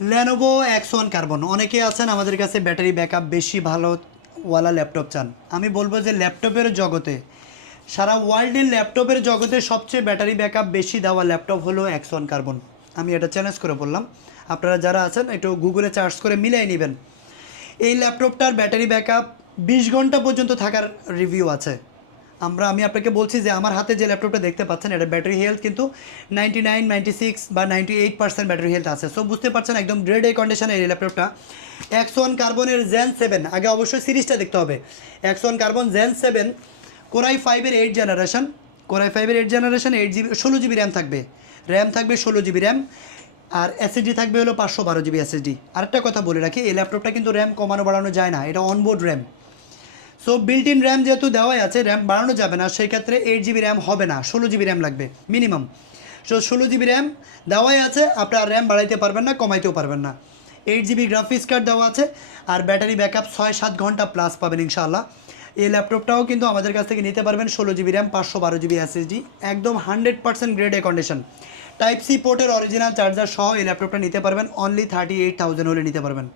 Lenovo X1 carbon. অনেকে আছেন আমাদের কাছে ব্যাটারি ব্যাকআপ বেশি ভালো ওয়ালা ল্যাপটপ চান। আমি বলবো যে ল্যাপটপের জগতে, সারা ওয়ার্ল্ডের ল্যাপটপের জগতে সবচেয়ে ব্যাটারি ব্যাকআপ বেশি দেওয়া ল্যাপটপ হলো X1 কার্বন। আমি এটা চ্যালেঞ্জ করে বললাম। আপনারা যারা আছেন একটু গুগলে সার্চ করে মিলাই নেবেন। এই ল্যাপটপটার ব্যাটারি ব্যাকআপ 20 ঘন্টা পর্যন্ত থাকার রিভিউ আছে। আমি আপনাকে বলছি যে আমার হাতে যে ল্যাপটপটা দেখতে পাচ্ছেন এটা ব্যাটারি হেলথ কিন্তু 99, 96 বা 98% ব্যাটারি হেলথ আছে। সো বুঝতে পারছেন একদম গ্রেড এ কন্ডিশনের এই ল্যাপটপটা। X1 কার্বনের জেন 7, আগে অবশ্যই সিরিজটা দেখতে হবে। X1 কার্বন জেন 7 কোরাই 5-এর 8 জেনারেশন। কোরাই 5-এর 8 জেনারেশন, 8 GB 16 GB র্যাম থাকবে। র্যাম থাকবে 16 GB র্যাম। আর এসএসডি থাকবে হলো 512 GB এসএসডি। আরেকটা কথা বলে রাখি, এই ল্যাপটপটা কিন্তু র্যাম কমানো বাড়ানো যায় না, এটা onboard RAM. So built in RAM যেহেতু দেওয়াই আছে, র্যাম বাড়ানো যাবে না, সেই ক্ষেত্রে 8 GB র্যাম হবে না, 16 GB র্যাম লাগবে মিনিমাম। সো 16 GB র্যাম দেওয়াই আছে, আপনার র্যাম বাড়াইতে পারবেন না, কমাইতেও পারবেন না। 8 GB গ্রাফিক্স কার্ড দেওয়া আছে, আর ব্যাটারি ব্যাকআপ 6-7 ঘন্টা প্লাস পাবেন ইনশাআল্লাহ। এই ল্যাপটপটাও কিন্তু আমাদের কাছ থেকে নিতে পারবেন 16 GB র্যাম, 512 GB এসএসডি, একদম 100% grade A condition. Type C পোর্টের অরিজিনাল চার্জার সহ এই ল্যাপটপটা নিতে পারবেন, অনলি 38,000 হলে নিতে পারবেন।